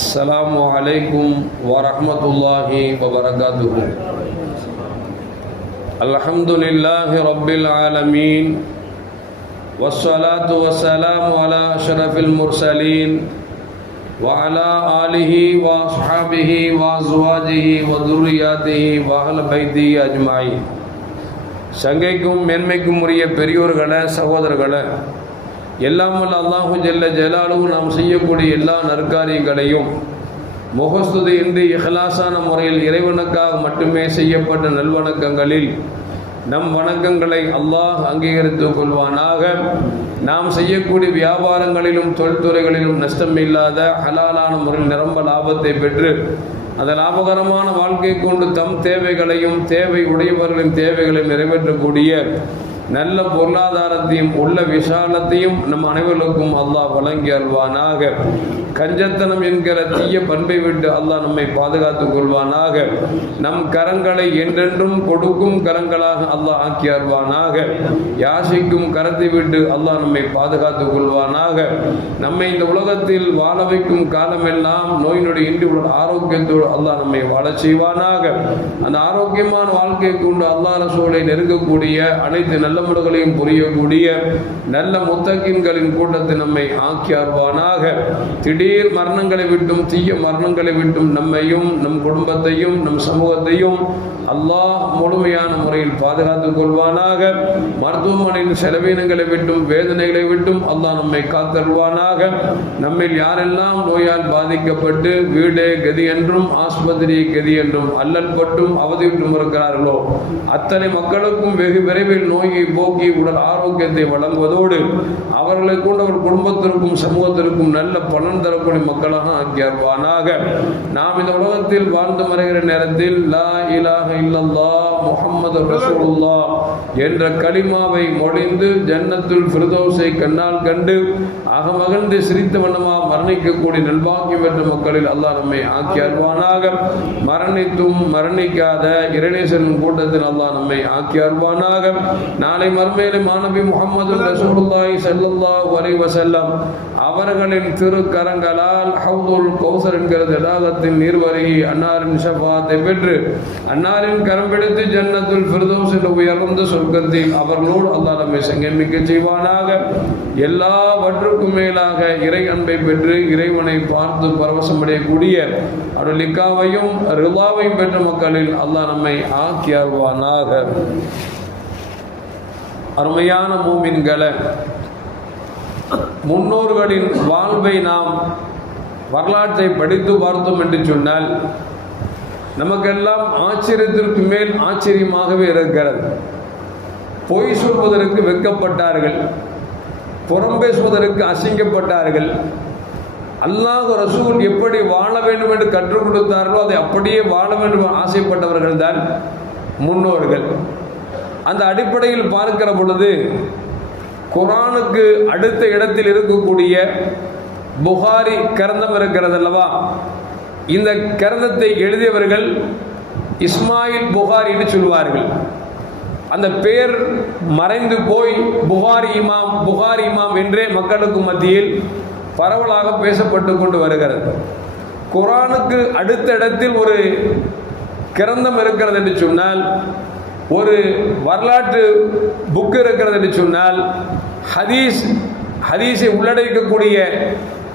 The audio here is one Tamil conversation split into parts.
السلام عليكم ورحمة الله وبركاته. الحمد لله رب العالمين والصلاة والسلام على أشرف المرسلين وعلى آله وأصحابه وأزواجه وذرياته وأهل بيته أجمعين. சங்கைக்கும் மேன்மைக்கும் உரிய பெரியோர்களே, சகோதரர்களே, எல்லாம் வல்ல அல்லாஹு ஜல்ல ஜலாலுஹு நாம் செய்யக்கூடிய எல்லா நற்காரியங்களையும் முகஸ்துதி இன்றி இஹ்லாஸான முறையில் இறைவனுக்காக மட்டுமே செய்யப்பட்ட நல்வணக்கங்களில் நம் வணக்கங்களை அல்லாஹ் அங்கீகரித்துக் கொள்வானாக. நாம் செய்யக்கூடிய வியாபாரங்களிலும் தொழில்துறைகளிலும் நஷ்டம் இல்லாத ஹலாலான முறையில் நிரம்ப லாபத்தை பெற்று அந்த லாபகரமான வாழ்க்கை கொண்டு தம் தேவைகளையும் தேவை உடையவர்களின் தேவைகளையும் நிறைவேற்றக்கூடிய நல்ல பொருளாதாரத்தையும் உள்ள விசாலத்தையும் நம் அனைவருக்கும் அல்லாஹ் வழங்கி அல்வானாக. கஞ்சத்தனம் என்கிற தீய பண்பை விட்டு அல்லாஹ் நம்மை பாதுகாத்துக் கொள்வானாக. நம் கரங்களை என்றென்றும் கொடுக்கும் கரங்களாக அல்லாஹ் ஆக்கி அல்வானாக. யாசிக்கும் கரத்தை விட்டு அல்லாஹ் நம்மை பாதுகாத்துக் கொள்வானாக. நம்மை இந்த உலகத்தில் வாழ வைக்கும் காலமெல்லாம் நோய் நொடி இன்றி உள்ள ஆரோக்கியத்தோடு அல்லாஹ் நம்மை வாழச் செய்வானாக. அந்த ஆரோக்கியமான வாழ்க்கையை கொண்டு அல்லாஹ் ரசூலை நெருங்கக்கூடிய அனைத்து நல்ல முறைகளையும் புரியக்கூடிய நல்ல முத்தகின்களின் கூட்டத்தை நம்மை ஆக்கி அருள்வானாக. திடீர் மரணங்களை விட்டும் தீய மரணங்களை விட்டும் நம்மையும் நம் குடும்பத்தையும் நம் சமூகத்தையும் அல்லாஹ் முழுமையான முறையில் பாதுகாத்துக் கொள்வானாக. மருத்துவமனையின் செலவீனங்களை விட்டும் வேதனைகளை விட்டும் அல்லாஹ் நம்மை காத்தருள்வானாக. நம்மில் யாரெல்லாம் நோயால் பாதிக்கப்பட்டு வீடே கதி என்றும் ஆஸ்பத்திரியை கதி என்றும் அல்லல் பட்டும் அவதியுற்றும் இருக்கிறார்களோ அத்தனை மக்களுக்கும் வெகு விரைவில் நோயை போக்கி உடல் ஆரோக்கியத்தை வழங்குவதோடு அவர்களை கொண்டு அவர் குடும்பத்திற்கும் சமூகத்திற்கும் நல்ல பலன் தரக்கூடிய மக்களாக ஆக்கி அருள்வானாக. நாம் இந்த உலகத்தில் வாழ்ந்து மறைகிற நேரத்தில் லா இலாஹ இல்லல்லாஹ் முஹம்மது ரசூலுல்லாஹ் என்ற கலிமாவை மொழிந்து ஜன்னத்துல் ஃபிர்தௌஸை கண்ணால் கண்டு அகமகிழ்ந்து சிரித்த வண்ணமாக மரணிக்கக்கூடிய நல்பாக்கியம் பெற்ற மக்களில் அல்லாஹ் நம்மை ஆக்கி அருள்வானாக. மரணித்தும் மரணிக்காத இறைநேசரின் கூட்டத்தில் அல்லாஹ் நம்மை ஆக்கி அருள்வானாக. நாளை மறுமையிலே மாநபி முஹம்மது ரசூலுல்லாஹி ஸல்லல்லாஹு அலைஹி வஸல்லம் அவர்களின் திருக்கரங்களால் ஹவுதுல் கௌசர் என்கிற தடாகத்தின் நீர்வருகி அன்னாரின் ஷஃபாத்தை பெற்று அன்னாரின் கரம் பிடித்து ஜன்னத்துல் ஃபிர்தௌஸ் என்ற உயர்ந்த சொர்க்கத்தில் அவர்களோடு அல்லாஹ் நம்மை சங்கமிக்க செய்வானாக. எல்லாவற்றுக்கும் மேலாக இறை அன்பை பெற்று இறைவனை பார்த்து பரவசமடையக்கூடிய அருளிக்காவையும் ரிலாவையும் பெற்ற மக்களில் அல்லாஹ் நம்மை ஆக்கி அருள்வானாக. அருமையான மூமின்களே, முன்னோர்களின் வாழ்வை நாம் வரலாற்றை படித்து பார்த்தோம் என்று சொன்னால் நமக்கெல்லாம் ஆச்சரியத்திற்கு மேல் ஆச்சரியமாகவே இருக்கிறது. பொய் சொல்வதற்கு வெட்கப்பட்டார்கள், புறம் பேசுவதற்கு அசிங்கப்பட்டார்கள். அல்லாஹ் ரசூல் எப்படி வாழ வேண்டும் என்று கற்றுக் கொடுத்தார்களோ அதை அப்படியே வாழ வேண்டும் ஆசைப்பட்டவர்கள் தான் முன்னோர்கள். அந்த அடிப்படையில் பார்க்கிற பொழுது குர்ஆனுக்கு அடுத்த இடத்தில் இருக்கக்கூடிய புகாரி கிரந்தம் இருக்கிறது அல்லவா, இந்த கிரந்தத்தை எழுதியவர்கள் இஸ்மாயில் புகாரி என்று சொல்வார்கள். அந்த பெயர் மறைந்து போய் புகாரி இமாம் என்றே மக்களுக்கு மத்தியில் பரவலாக பேசப்பட்டு கொண்டு வருகிறது. குர்ஆனுக்கு அடுத்த இடத்தில் ஒரு கிரந்தம் இருக்கிறது என்று சொன்னால், ஒரு வரலாற்று புக் இருக்கிறது என்று சொன்னால், ஹதீஸை உள்ளடக்கக்கூடிய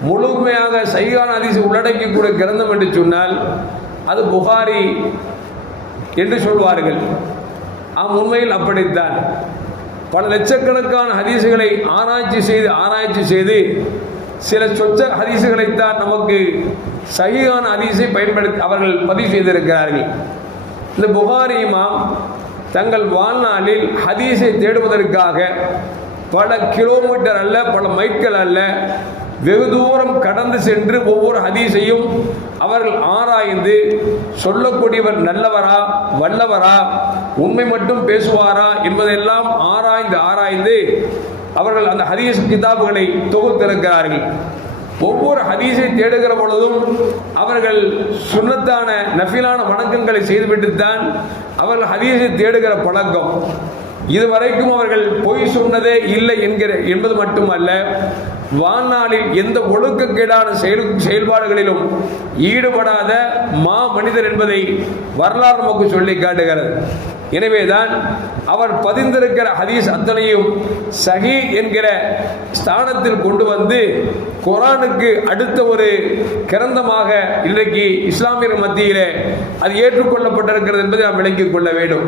முழுமையாக சஹீஹான ஹதீஸை உள்ளடக்கக்கூடிய கிரந்தம் என்று சொன்னால் அது புகாரி என்று சொல்வார்கள். உண்மையில் அப்படித்தான். பல லட்சக்கணக்கான ஹதீஸுகளை ஆராய்ச்சி செய்து சில சொச்ச ஹதீஸுகளைத்தான் நமக்கு சஹீஹான ஹதீஸை பயன்படுத்தி அவர்கள் பதிவு செய்திருக்கிறார்கள். இந்த புகாரி இமாம் தங்கள் வாழ்நாளில் ஹதீஸை தேடுவதற்காக பல கிலோமீட்டர் அல்ல, பல மைல்கள் அல்ல, வெகு தூரம் கடந்து சென்று ஒவ்வொரு ஹதீஸையும் அவர்கள் ஆராய்ந்து சொல்லக்கூடியவர் நல்லவரா வல்லவரா உண்மை மட்டும் பேசுவாரா என்பதெல்லாம் ஆராய்ந்து அவர்கள் அந்த ஹதீஸ் கிதாபுகளை தொகுத்திருக்கிறார்கள். ஒவ்வொரு ஹதீஸை தேடுகிற பொழுதும் அவர்கள் சுன்னத்தான நஃபிலான வணக்கங்களை செய்துவிட்டுத்தான் அவர்கள் ஹதீஸை தேடுகிற பழக்கம். இதுவரைக்கும் அவர்கள் பொய் சொன்னதே இல்லை என்பது மட்டுமல்ல, வாழ்நாளில் எந்த ஒழுக்கக்கேடான செயல்பாடுகளிலும் ஈடுபடாத மா மனிதர் என்பதை வரலாறு நமக்கு சொல்லி காட்டுகிறது. எனவேதான் அவர் பதிந்திருக்கிற ஹதீஸ் அத்தனையும் சஹீ என்கிற ஸ்தானத்தில் கொண்டு வந்து குர்ஆனுக்கு அடுத்த ஒரு கிரந்தமாக இன்றைக்கு இஸ்லாமியர் மத்தியிலே அது ஏற்றுக்கொள்ளப்பட்டிருக்கிறது என்பதை நாம் விளங்கிக் கொள்ள வேண்டும்.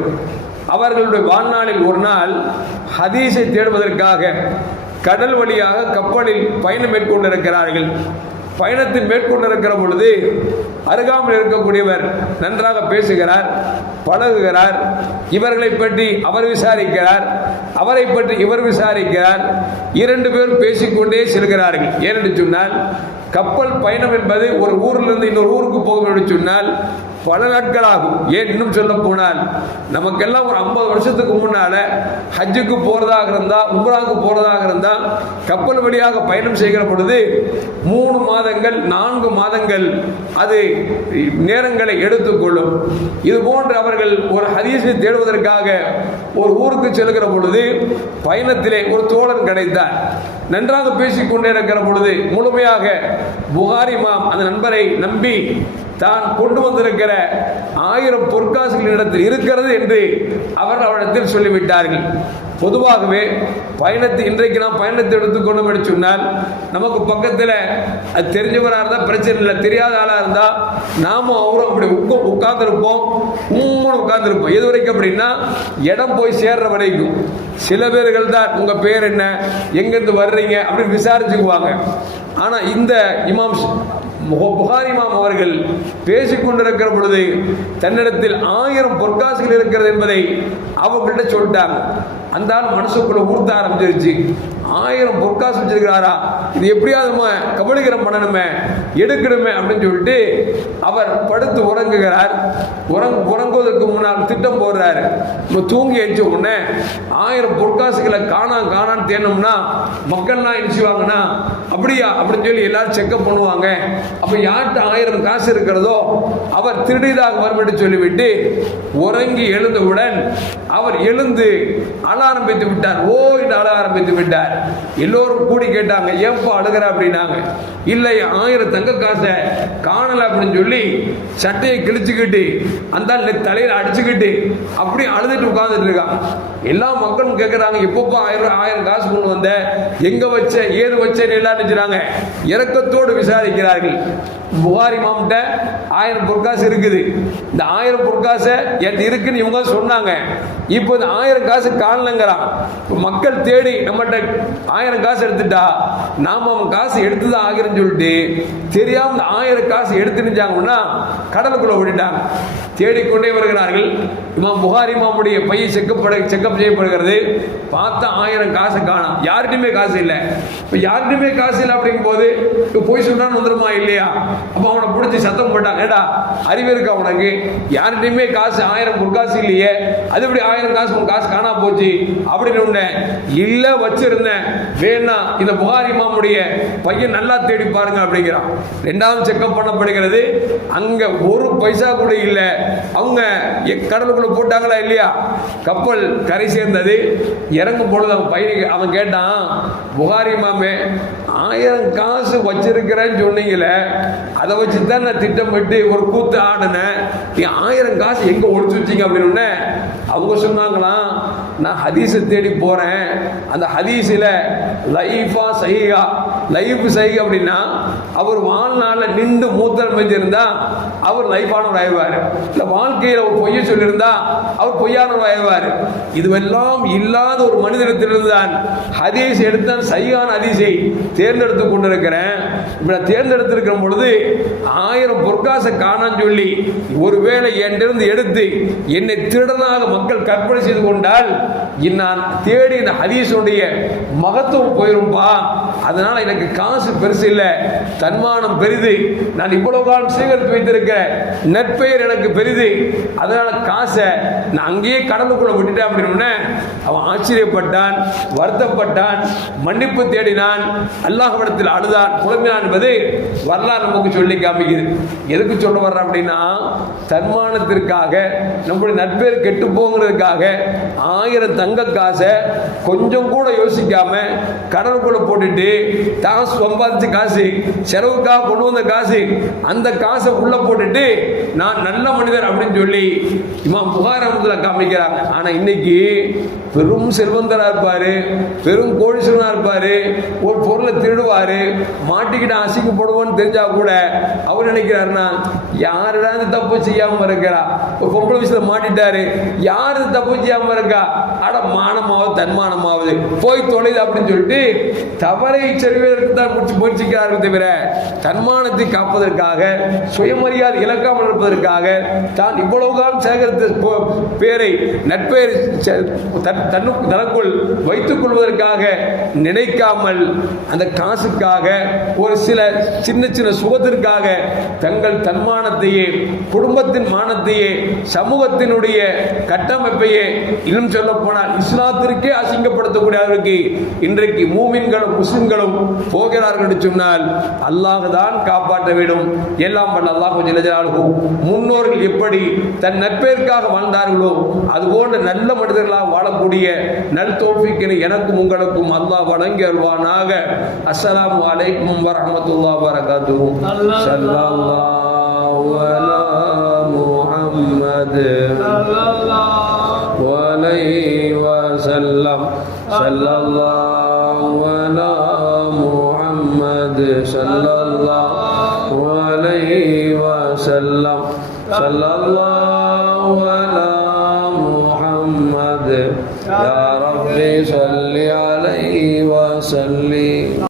அவர்களுடைய வாழ்நாளில் ஒரு நாள் ஹதீஸை தேடுவதற்காக கடல் வழியாக கப்பலில் பயணம் மேற்கொண்டிருக்கிறார்கள். பயணத்தில் மேற்கொண்டிருக்கிற பொழுது அருகாமல் இருக்கக்கூடியவர் நன்றாக பேசுகிறார், பழகுகிறார். இவர்களை பற்றி அவர் விசாரிக்கிறார், அவரை பற்றி இவர் விசாரிக்கிறார். 2 பேரும் பேசிக்கொண்டே செல்கிறார்கள். ஏனென்று சொன்னால் கப்பல் பயணம் என்பது ஒரு ஊரிலிருந்து இன்னொரு ஊருக்கு போகும் என்று சொன்னால் பல நாட்கள் ஆகும். ஏன் இன்னும் சொல்ல போனால் நமக்கெல்லாம் ஒரு 50 வருஷத்துக்கு முன்னால ஹஜ்ஜுக்கு போறதாக இருந்தா, உம்ராவுக்கு போறதாக இருந்தா கப்பல் வழியாக பயணம் செய்கிற பொழுது 3 மாதங்கள் 4 மாதங்கள் அது நேரங்களை எடுத்துக்கொள்ளும். இது போன்று அவர்கள் ஒரு ஹதீஸை தேடுவதற்காக ஒரு ஊருக்கு செல்கிற பொழுது பயணத்திலே ஒரு தோழன் கிடைத்தார். நன்றாக பேசிக்கொண்டே இருக்கிற பொழுது முழுமையாக புகாரி இமாம் அந்த நண்பரை நம்பி தான் கொண்டு வந்திருக்கிற 1000 பொற்காசுகளிடத்தில் இருக்கிறது என்று அவரிடத்தில் சொல்லிவிட்டார்கள். பொதுவாகவே இன்றைக்கு நாம் பயணத்தை எடுத்துக்கொண்டோம் என்று சொன்னால் நமக்கு பக்கத்தில் அது தெரிஞ்சவராக இருந்தால் பிரச்சனை இல்லை, தெரியாத ஆளாக இருந்தால் நாமும் அவரும் அப்படி உட்கார்ந்துருப்போம், உட்கார்ந்துருப்போம். எது வரைக்கும் அப்படின்னா இடம் போய் சேர்ற வரைக்கும். சில பேர்கள் தான் உங்கள் பேர் என்ன, எங்கேருந்து வர்றீங்க அப்படின்னு விசாரிச்சுக்குவாங்க. ஆனால் இந்த புகாரி இமாம் அவர்கள் பேசிக்கொண்டிருக்கிற பொழுது தன்னிடத்தில் 1000 பொற்காசுகள் இருக்கிறது என்பதை அவங்கள்ட்ட சொல்லிட்டாங்க. அந்த ஆள் மனசுக்குள்ள ஊர்த்த ஆரம்பிச்சிருச்சு. 1000 பொற்காசு வச்சிருக்கிறாரா, இது எப்படியாவது கபலீகரம் பண்ணணுமே, எடுக்கணுமே அப்படின்னு சொல்லிட்டு அவர் படுத்து உறங்குகிறார். உறங்குவதற்கு முன்னால் திட்டம் போடுறாரு. தூங்கி எழுச்ச உடனே 1000 பொற்காசுகளை காணான்னு தேடணும்னா மக்கள்லாம் எழுச்சுவாங்கன்னா அப்படியா அப்படின்னு சொல்லி எல்லாரும் செக்அப் பண்ணுவாங்க. அப்ப யார்கிட்ட 1000 காசு இருக்கிறதோ அவர் திருடிதாக வரும் என்று சொல்லிவிட்டு உறங்கி எழுந்தவுடன் அவர் எழுந்து அழ ஆரம்பித்து விட்டார். ஓ என்று அழ ஆரம்பித்து விட்டார். எல்லோரும் கூடி கேட்டாங்க, ஏன்பா அழுகிற அப்படின்னாங்க. இல்லை 1000 தங்க காசை காணல அப்படின்னு சொல்லி சட்டையை கிழிச்சுக்கிட்டு அந்த தலையில அடிச்சுக்கிட்டு அப்படி அழுதுட்டு உட்கார்ந்துட்டு இருக்காங்க. எல்லா மக்களும் கேட்கிறாங்க, எப்பப்பா 1000 காசு கொண்டு வந்த, எங்க வச்ச, ஏது வச்சேன்னு எல்லாம் நினைச்சாங்க. இரக்கத்தோடு விசாரிக்கிறார்கள். புகாரி மாம்கிட்ட 1000 பொற்காசு இருக்குது. இந்த 1000 பொற்காசை இருக்குன்னு இவங்க சொன்னாங்க. இப்போ இந்த 1000 காசு காணலங்கிறான். மக்கள் தேடி நம்மகிட்ட 1000 காசு எடுத்துட்டா நாம அவன் காசு எடுத்துதான் ஆகிறேன்னு சொல்லிட்டு தெரியாம இந்த 1000 காசு எடுத்துட்டாங்கன்னா கடலுக்குள்ள ஓடிட்டாங்க. தேடிக்கொண்டே வருகிறார்கள். இமாம் புகாரி இமாமுடைய பையை செக்கப் செய்யப்படுகிறது. பார்த்தா 1000 காசு காணும். யார்கிட்டயுமே காசு இல்லை. இப்போ யார்கிட்டயுமே காசு இல்லை அப்படிங்கும் போது போய் சொல்றான்னு வந்துருமா இல்லையா? அப்ப அவனை பிடிச்சி சத்தம் போட்டாங்க, ஏடா அறிவு இருக்கா உனக்கு, யார்கிட்டயுமே காசு 1000 பொற்காசு இல்லையே, அது எப்படி 1000 காசு காணா போச்சு அப்படின்னு. இல்ல வச்சிருந்தேன், வேணா இந்த புகாரி இமாமுடைய பையன் நல்லா தேடி பாருங்க அப்படிங்கிறான். 2வது செக்அப் பண்ணப்படுகிறது. அங்க ஒரு பைசா கூட இல்லை. அவங்க கடலுக்குள்ள போட்டாங்களா இல்லையா? கப்பல் கரை சேர்ந்தது. இறங்கும் பொழுது அவன் கேட்டான், புகாரி இமாமே 1000 காசு வச்சிருக்கிறேன்னு சொன்னீங்களே, அதை வச்சு தான் நான் திட்டமிட்டு ஒரு கூத்து ஆடினேன். 1000 காசு எங்க ஒழிச்சு வச்சிங்க அப்படின்னு. அவங்க சொன்னாங்களாம், நான் ஹதீஸை தேடி போறேன். அந்த ஹதீஸில் லைஃபா சஹீஹா, லைஃப் சஹீஹ் அப்படின்னா அவர் வாழ்நாளில் நின்று மூத்தல் வச்சிருந்தா அவர் லைஃபானவர் ஆயிடுவார். இல்லை வாழ்க்கையில் ஒரு பொய்யை சொல்லியிருந்தா அவர் பொய்யானவர் ஆயிடுவார். இதுவெல்லாம் இல்லாத ஒரு மனிதனிடத்திலிருந்து தான் ஹதீஸ் எடுத்தான் சஹீஹான ஹதீஸை தேர்ந்தெடுத்து கொண்டிருக்கிறேன். இப்படி தேர்ந்தெடுத்திருக்கிற பொழுது 1000 பொற்காசை காணான்னு சொல்லி ஒருவேளை என்னிருந்து எடுத்து என்னை திருடனாக மக்கள் கற்பனை செய்து கொண்டால் நான் தேடி இந்த ஹதீஸுடைய மகத்துவம் போயிரும்பா. அதனால எனக்கு காசு பெருசு இல்லை, தன்மானம் பெரிது, நான் இவ்வளவு காலம் சேகரித்து வைத்திருக்க நற்பெயர் எனக்கு பெரிது, அதனால காசை நான் அங்கேயே கடலுக்குள்ள விட்டுட்டேன் அப்படின்னு அவன் ஆச்சரியப்பட்டான், வருத்தப்பட்டான், மன்னிப்பு தேடினான், அல்லாஹ்விடத்தில் அழுதான், புலம்பினான் என்பது வரலாறு நமக்கு சொல்லி காமிக்குது. எதுக்கு சொல்ல வர்ற அப்படின்னா, தன்மானத்திற்காக நம்முடைய நட்பேர் கெட்டு போங்கிறதுக்காக 1000 தங்க காசை கொஞ்சம் கூட யோசிக்காம கடலுக்குள்ள போட்டுட்டு தான் சம்பாதிச்ச காசு, செலவுக்காக கொண்டு வந்த காசு, அந்த காசை உள்ள போட்டுட்டு நான் நல்ல மனிதர் அப்படின்னு சொல்லி இமாம் புகாரி ரஹ்மத்துல்லாஹி காமிக்கிறாங்க. ஆனா இன்னைக்கு பெரும் செல்வந்தரா இருப்பாரு, பெரும் கோடீஸ்வரனா இருப்பாரு, ஒரு பொருளை திருடுவாரு, மாட்டிக்கிட்டு அசிங்கப்படுவோன்னு தெரிஞ்சா கூட அவர் நினைக்கிறாருன்னா யாருடா தப்பு செய்யாம இருக்கிறா, ஒரு பொம்பளை விஷயத்துல மாட்டிட்டாரு, யாரு தப்பு செய்யாம இருக்கா, அட மானமாவது தன்மானமாவது போய் தொலைது அப்படின்னு சொல்லிட்டு தவறை செல்வதற்கு தான் முயற்சிக்கிறார்கள் தவிர தன்மானத்தை காப்பதற்காக, சுயமரியாதை இழக்காமல் இருப்பதற்காக, தான் இவ்வளவு காலம் சேகரித்த பேரை நட்பெயரை தனக்குள் வைத்துக் கொள்வதற்காக நினைக்காமல் அந்த காசுக்காக, ஒரு சில சின்ன சின்ன சுகத்திற்காக தங்கள் தன்மானத்தையே, குடும்பத்தின் மானத்தையே, சமூகத்தினுடைய கட்டமைப்பையே, இன்னும் சொல்ல போனால் இஸ்லாத்திற்கே அசிங்கப்படுத்தக்கூடியவருக்கு இன்றைக்கு மூமின்களும் முஸ்லிம்களும் போகிறார்கள் என்று சொன்னால் அல்லாஹ் தான் காப்பாற்ற வேண்டும். எல்லாம் வல்ல அல்லாஹ் ஜல்ல ஜலாலுஹு முன்னோர்கள் எப்படி தன் நட்பெயருக்காக வாழ்ந்தார்களோ அதுபோன்ற நல்ல மனிதர்களாக வாழக்கூடிய நல் தௌஃபீக்கினை எனக்கும் உங்களுக்கும் அல்லாஹ் வழங்கி அருள்வானாக. அஸ்ஸலாமு அலைக்கும் வரஹ்மத்துல்லாஹி வபரகாத்துஹு. ஸல்லல்லாஹு அலா முஹம்மத் ஸல்லல்லாஹு அலைஹி வஸல்லம். ஸல்லல்லாஹு அலா முஹம்மத் ஸல்லல்லாஹு அலைஹி வஸல்லம். ஸல்லல்லாஹு அலா முஹம்மத் யா ரப்பி ஸல்லி அலைஹி வஸல்லிம்.